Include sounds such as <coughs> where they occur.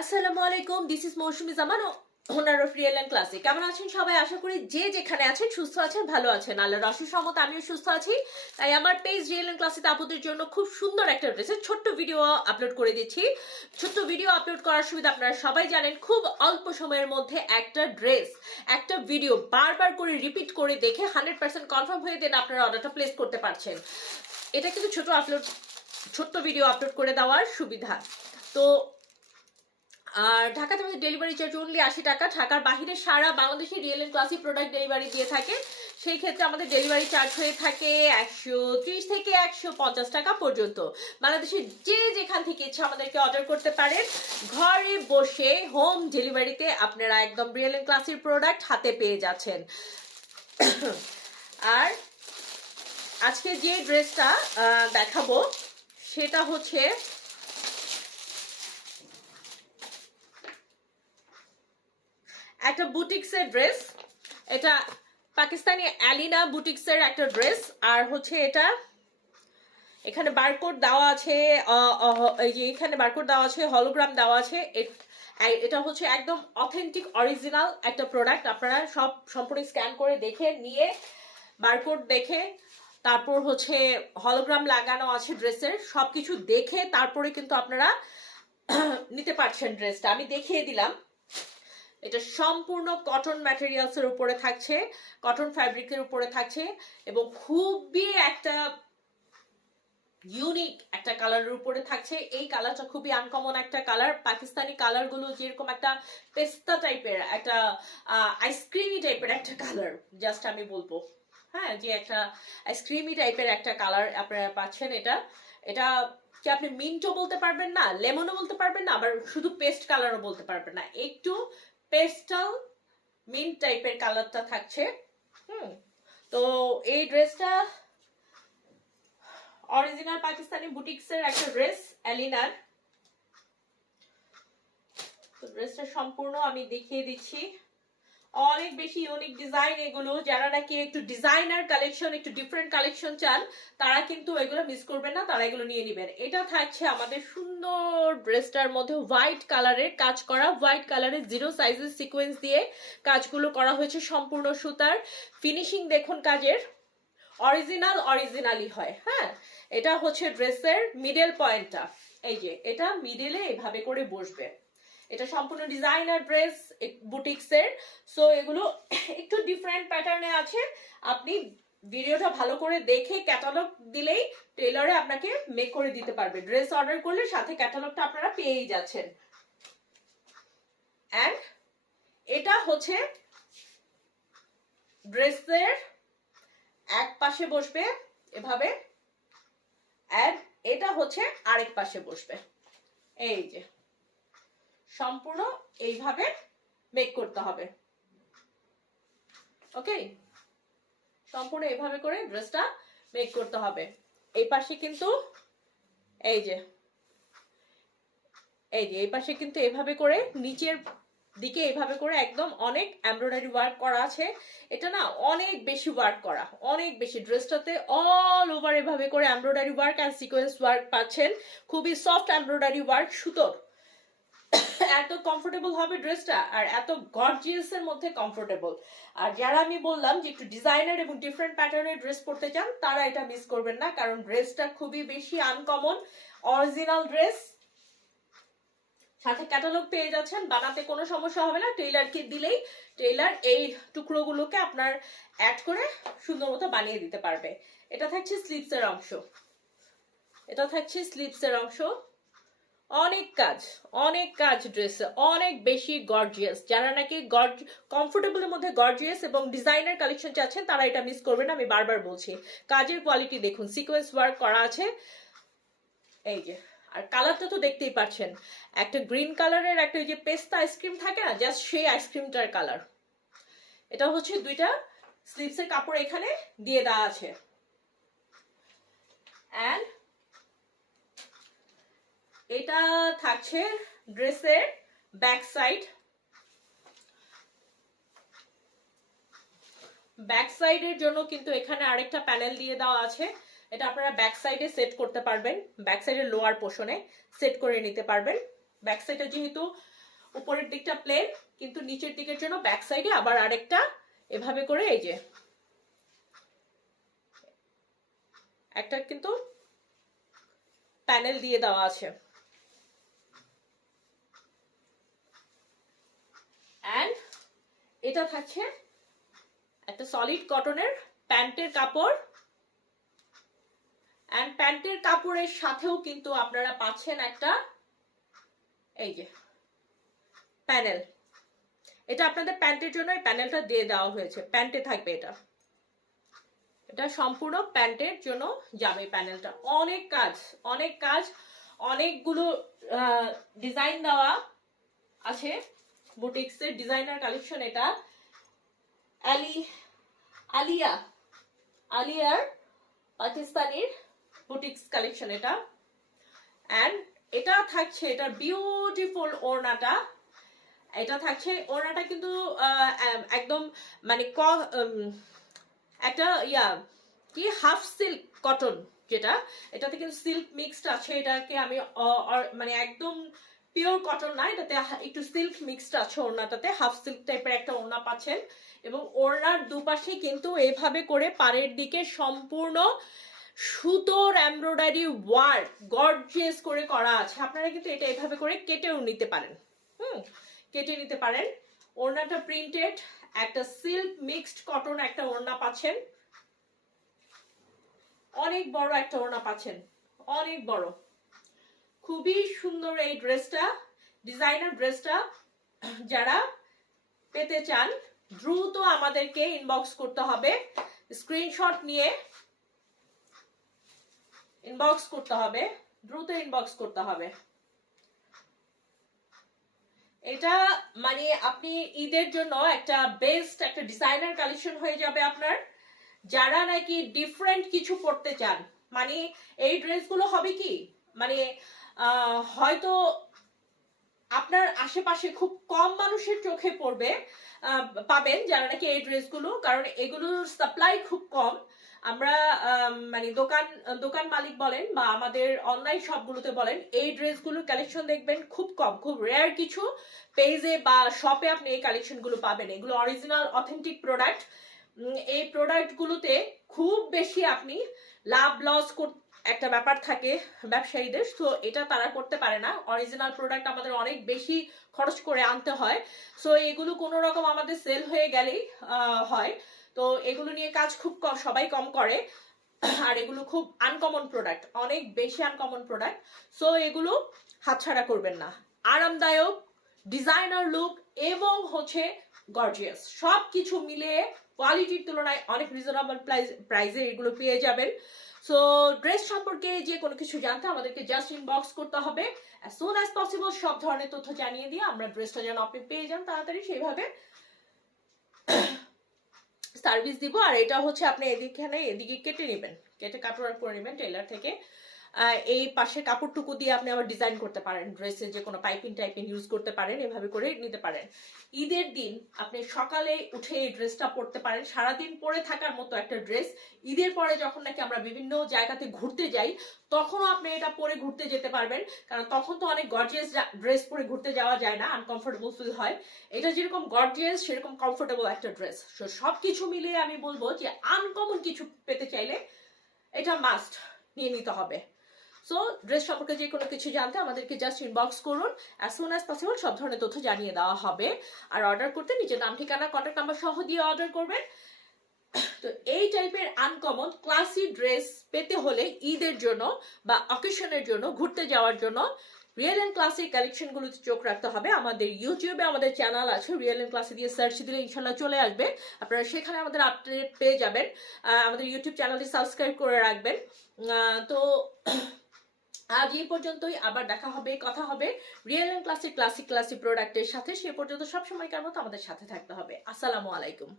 আসসালামু আলাইকুম this is Mousumi Zaman owner of real and classic কেমন আছেন সবাই? আশা করি যে যেখানে আছেন সুস্থ আছেন, ভালো আছেন। আল্লাহ রসুর সমত আমিও সুস্থ আছি। তাই আমার পেজ রিয়েল অ্যান্ড ক্লাসিক আপুদের জন্য খুব সুন্দর একটা ড্রেসের ছোট্ট ভিডিও আপলোড করে দিচ্ছি। ছোট্ট ভিডিও আপলোড করার সুবিধা আপনারা সবাই জানেন, খুব অল্প সময়ের মধ্যে একটা ড্রেস একটা ভিডিও বারবার করে রিপিট করে দেখে হান্ড্রেড পার্সেন্ট কনফার্ম হয়ে দেন আপনারা অর্ডারটা প্লেস করতে পারছেন। এটা কিন্তু ছোট আপলোড ছোট্ট ভিডিও আপলোড করে দেওয়ার সুবিধা। তো আর ঢাকাতে আমাদের ডেলিভারি চার্জ অনলি আশি টাকা। ঢাকার বাহিরে সারা বাংলাদেশে real and classic product delivery দিয়ে থাকে। সেই ক্ষেত্রে আমাদের ডেলিভারি চার্জ হয়ে থাকে একশো ত্রিশ থেকে একশো পঞ্চাশ টাকা পর্যন্ত। বাংলাদেশের যে যেখান থেকে ইচ্ছা আমাদেরকে অর্ডার করতে পারেন, ঘরে বসে হোম ডেলিভারিতে আপনারা একদম রিয়েল এন্ড ক্লাসিক প্রোডাক্ট হাতে পেয়ে যাচ্ছেন। <coughs> আর আজকে যে ড্রেসটা দেখাবো, সেটা হচ্ছে একটা বুটিক্সের ড্রেস, এটা পাকিস্তানি অ্যালিনা বুটিক্সের একটা ড্রেস, আর হচ্ছে এটা, এখানে বারকোড দেওয়া আছে এখানে বারকোড দেওয়া আছে হলোগ্রাম দেওয়া আছে এটা হচ্ছে একদম অথেন্টিক অরিজিনাল একটা প্রোডাক্ট আপনারা সব সম্পূর্ণ স্ক্যান করে দেখে নিয়ে বারকোড দেখে, তারপর হচ্ছে হলোগ্রাম লাগানো আছে ড্রেসের, সবকিছু দেখে তারপরে কিন্তু আপনারা <clears throat> নিতে পারছেন ড্রেসটা। আমি দেখিয়ে দিলাম। এটা সম্পূর্ণ কটন ম্যাটেরিয়ালসের উপরে থাকছে কটন ফ্যাব্রিকের উপরে থাকছে এবং খুবই একটা ইউনিক একটা কালারের উপরে থাকছে। এই কালারটা খুবই আনকমন একটা কালার পাকিস্তানি কালারগুলো যেরকম একটা পেস্তা টাইপের একটা আইসক্রিমি টাইপের একটা কালার জাস্ট আমি বলব। হ্যাঁ যে একটা আইসক্রিমি টাইপের একটা কালার আপনারা পাচ্ছেন এটা। এটা কি আপনি মিন্টও বলতে পারবেন না লেমনও বলতে পারবেন না, আবার শুধু পেস্ট কালারও বলতে পারবেন না। একটু পেস্টাল মিন্ট টাইপের কালারটা থাকছে। হুম, তো এই ড্রেসটা অরিজিনাল পাকিস্তানি বুটিক্সের একটা ড্রেস অ্যালিনার তো ড্রেসটা সম্পূর্ণ আমি দেখিয়ে দিচ্ছি। অনেক বেশি ইউনিক ডিজাইন এগুলো। যারা নাকি একটু ডিজাইনার কালেকশন একটু ডিফারেন্ট কালেকশন চান, তারা কিন্তু এগুলো মিস করবেন না, তারা এগুলো নিয়ে নেবেন। এটা থাকছে আমাদের সুন্দর ড্রেসটার মধ্যে হোয়াইট কালারের কাজ করা। হোয়াইট কালারের জিরো সাইজের সিকোয়েন্স দিয়ে কাজগুলো করা হয়েছে সম্পূর্ণ সুতার। ফিনিশিং দেখুন কাজের। অরিজিনাল অরিজিনালি হয় হ্যাঁ? এটা হচ্ছে ড্রেসের মিডল পয়েন্টটা এই যে, এটা মিডলে এভাবে করে বসবে। এটা সম্পূর্ণ ডিজাইনার ড্রেস বুটিক্সের সো এগুলো <coughs> একটু ডিফারেন্ট প্যাটার্নে আছে। আপনি ভিডিওটা ভালো করে দেখে ক্যাটালগ দিলেই টেলরে আপনাকে মেক করে দিতে পারবে। ড্রেস অর্ডার করলে সাথে ক্যাটালগটা আপনারা পেয়েই যাচ্ছেন। অ্যান্ড এটা হচ্ছে ড্রেসের এক পাশে বসবে এভাবে। আর এটা হচ্ছে আরেক পাশে বসবে। এই যে। সম্পূর্ণ এইভাবে মেক করতে হবে। ওকে সম্পূর্ণ এইভাবে করে ড্রেসটা মেক করতে হবে। এই পাশে কিন্তু এই যে এই যে, এই পাশে কিন্তু এভাবে করে নিচের দিকে এভাবে করে একদম অনেক এমব্রয়ডারি ওয়ার্ক করা আছে। এটা না অনেক বেশি ওয়ার্ক করা, অনেক বেশি। ড্রেসটাতে অল ওভার এভাবে করে embroidery work and sequence work পাচ্ছেন। খুবই সফট এমব্রয়ডারি ওয়ার্ক সুতোর। এত কমফোর্টেবল হবে ড্রেসটা আর এত গর্জিয়াস এর মধ্যে কমফোর্টেবল আর যারা আমি বললাম যে একটু ডিজাইনার এবং ডিফারেন্ট প্যাটার্নের ড্রেস পরতে চান, তারা এটা মিস করবেন না, কারণ ড্রেসটা খুবই বেশি আনকমন অরিজিনাল ড্রেস সাথে ক্যাটালগ পেয়ে যাচ্ছেন, বানাতে কোনো সমস্যা হবে না। টেইলারকে দিলেই টেইলার এই টুকরোগুলোকে আপনার অ্যাড করে সুন্দর মতো বানিয়ে দিতে পারবে। এটা থাকছে স্লিপসের অংশ। এটা থাকছে স্লিপসের অংশ। অনেক কাজ অনেক কাজ ড্রেসে অনেক বেশি গর্জিয়াস যারা নাকি গর্জ কমফোর্টেবলের মধ্যে গর্জিয়াস এবং ডিজাইনার কালেকশন চাচ্ছেন, তারা এটা মিস করবেন না, আমি বারবার বলছি। কাজের কোয়ালিটি দেখুন সিকোয়েন্স ওয়ার্ক করা আছে। এই যে, আর কালারটা তো দেখতেই পাচ্ছেন। একটা গ্রিন কালারের একটা যে পেস্তা আইসক্রিম থাকে না জাস্ট সেই আইসক্রিমটার কালার এটা হচ্ছে দুইটা স্লিভসের কাপড় এখানে দিয়ে দেওয়া আছে। অ্যান্ড এটা থাকছে ড্রেসের ব্যাক সাইড। ব্যাক সাইডের জন্য কিন্তু এখানে আরেকটা প্যানেল দিয়ে দেওয়া আছে। এটা আপনারা ব্যাক সাইডে সেট করতে পারবেন। ব্যাক সাইডের লোয়ার পোর্শনে সেট করে নিতে পারবেন। ব্যাক সাইডে যেহেতু উপরের দিকটা প্লেন কিন্তু নিচের দিকের জন্য ব্যাক সাইডে আবার আরেকটা এভাবে করে এই যে। একটা কিন্তু প্যানেল দিয়ে দেওয়া আছে অ্যান্ড এটা থাকছে একটা সলিড কটনের প্যান্টের কাপড়। অ্যান্ড প্যান্টের কাপড়ের সাথেও কিন্তু আপনারা পাচ্ছেন একটা এই যে প্যানেল এটা আপনাদের প্যান্টের জন্য এই প্যানেলটা দিয়ে দেওয়া হয়েছে। প্যান্টে থাকবে এটা। এটা সম্পূর্ণ প্যান্টের জন্য যাবে প্যানেলটা অনেক কাজ অনেক কাজ, অনেকগুলো ডিজাইন দেওয়া আছে। বুটিক্সের ডিজাইনার কালেকশন এটা। আলি, আলিয়া, আলিয়ার পাকিস্তানির বুটিক্স কালেকশন এটা। অ্যান্ড এটা থাকছে এটার বিউটিফুল ওড়নাটা। এটা থাকছে, ওড়নাটা কিন্তু একদম মানে ক একটা ইয়া, কি হাফ সিল্ক কটন যেটা। এটাতে কিন্তু সিল্ক মিক্সড আছে, এটাকে আমি মানে একদম পিওর কটন না, এটাতে একটু সিল্ক মিক্সড আছে ওড়নাটাতে হাফ সিল্ক টাইপের একটা ওড়না পাচ্ছেন। এবং ওড়নার দুপাশে কিন্তু এভাবে করে পাড়ের দিকে সম্পূর্ণ সুতোর এমব্রয়ডারি ওয়ার্ক গর্জিয়াস করে করা আছে। আপনারা কিন্তু এটা এভাবে করে কেটেও নিতে পারেন। হুম, কেটে নিতে পারেন। ওড়নাটা প্রিন্টেড একটা সিল্ক মিক্সড কটন একটা ওড়না পাচ্ছেন। অনেক বড় একটা ওড়না পাচ্ছেন। অনেক বড়। খুবই সুন্দর এই ড্রেসটা, ডিজাইনার ড্রেসটা, যারা পেতে চান, দ্রুত আমাদেরকে ইনবক্স করতে হবে। স্ক্রিনশট নিয়ে ইনবক্স করতে হবে, দ্রুত ইনবক্স করতে হবে। এটা মানে আপনি ঈদের জন্য একটা বেস্ট একটা ডিজাইনার কালেকশন হয়ে যাবে আপনার। যারা নাকি ডিফারেন্ট কিছু পড়তে চান মানে এই ড্রেসগুলো হবে কি? মানে হয়তো আপনার আশেপাশে খুব কম মানুষের চোখে পড়বে পাবেন যারা নাকি এই ড্রেসগুলো, কারণ এগুলোর সাপ্লাই খুব কম। আমরা মানে দোকান দোকান মালিক বলেন বা আমাদের অনলাইন শপগুলোতে বলেন, এই ড্রেসগুলোর কালেকশন দেখবেন খুব কম, খুব রেয়ার কিছু পেজে বা শপে আপনি এই কালেকশনগুলো পাবেন। এগুলো অরিজিনাল অথেন্টিক প্রোডাক্ট এই প্রোডাক্টগুলোতে খুব বেশি আপনি লাভ লস একটা ব্যাপার থাকে ব্যবসায়ীদের সো এটা তারা করতে পারে না। অরিজিনাল প্রোডাক্ট আমাদের অনেক বেশি খরচ করে আনতে হয়। সো এগুলো কোনো রকম আমাদের সেল হয়ে গেলেই হয়। তো, এগুলো নিয়ে কাজ খুব সবাই কম করে। আর এগুলো খুব আনকমন প্রোডাক্ট অনেক বেশি আনকমন প্রোডাক্ট সো এগুলো হাতছাড়া করবেন না। আরামদায়ক ডিজাইনার লুক এবং হচ্ছে গর্জিয়াস সব কিছু মিলিয়ে কোয়ালিটির তুলনায় অনেক রিজনেবল প্রাইসে এগুলো পেয়ে যাবেন। সো ড্রেস সম্পর্কে যে কোনো কিছু জানতে আমাদেরকে জাস্ট ইনবক্স করতে হবে। অ্যাজ অ্যাজ পসিবল সব ধরনের তথ্য জানিয়ে দিয়ে আমরা ড্রেসটা যেন আপনি পেয়ে যান তাড়াতাড়ি, সেইভাবে সার্ভিস দিব। আর এটা হচ্ছে আপনি এদিকে এদিকে কেটে নেবেন। কেটে কাটোয়ার করে নেবেন টেলার থেকে। এই পাশে কাপড়টুকু দিয়ে আপনি আবার ডিজাইন করতে পারেন ড্রেসের যে কোনো পাইপিং টাইপিং ইউজ করতে পারেন, এভাবে করে নিতে পারেন। ঈদের দিন আপনি সকালে উঠে এই ড্রেসটা পরতে পারেন। সারাদিন পরে থাকার মতো একটা ড্রেস ঈদের পরে যখন নাকি আমরা বিভিন্ন জায়গাতে ঘুরতে যাই, তখনও আপনি এটা পরে ঘুরতে যেতে পারবেন। কারণ তখন তো অনেক গর্জিয়াস ড্রেস পরে ঘুরতে যাওয়া যায় না আনকমফোর্টেবল ফিল হয়। এটা যেরকম গর্জিয়াস সেরকম কমফোর্টেবল একটা ড্রেস সো সব কিছু মিলিয়ে আমি বলব যে আনকমন কিছু পেতে চাইলে এটা মাস্ট নিয়ে নিতে হবে। সো ড্রেস সম্পর্কে যে কোনো কিছু জানতে আমাদেরকে জাস্ট ইনবক্স করুন। অ্যাজ সুন অ্যাজ পসিবল সব ধরনের তথ্য জানিয়ে দেওয়া হবে। আর অর্ডার করতে নিজের নাম, ঠিকানা কন্ট্যাক্ট নাম্বার সহ দিয়ে অর্ডার করবেন। <coughs> তো এই টাইপের আনকমন ক্লাসি ড্রেস পেতে হলে ঈদের জন্য বা অকেশনের জন্য, ঘুরতে যাওয়ার জন্য রিয়েল অ্যান্ড ক্লাসিক কালেকশনগুলোতে চোখ রাখতে হবে। আমাদের ইউটিউবে আমাদের চ্যানেল আছে রিয়েল অ্যান্ড ক্লাসে দিয়ে সার্চ দিলে ইনশাল্লাহ চলে আসবে। আপনারা সেখানে আমাদের আপডেট পেয়ে যাবেন। আমাদের ইউটিউব চ্যানেলটি সাবস্ক্রাইব করে রাখবেন। তো আজ এই পর্যন্তই, আবার দেখা হবে, কথা হবে real and classic classic classic প্রোডাক্টের সাথে। সে পর্যন্ত সবসময়কার মতো আমাদের সাথে থাকতে হবে। আসসালামু আলাইকুম।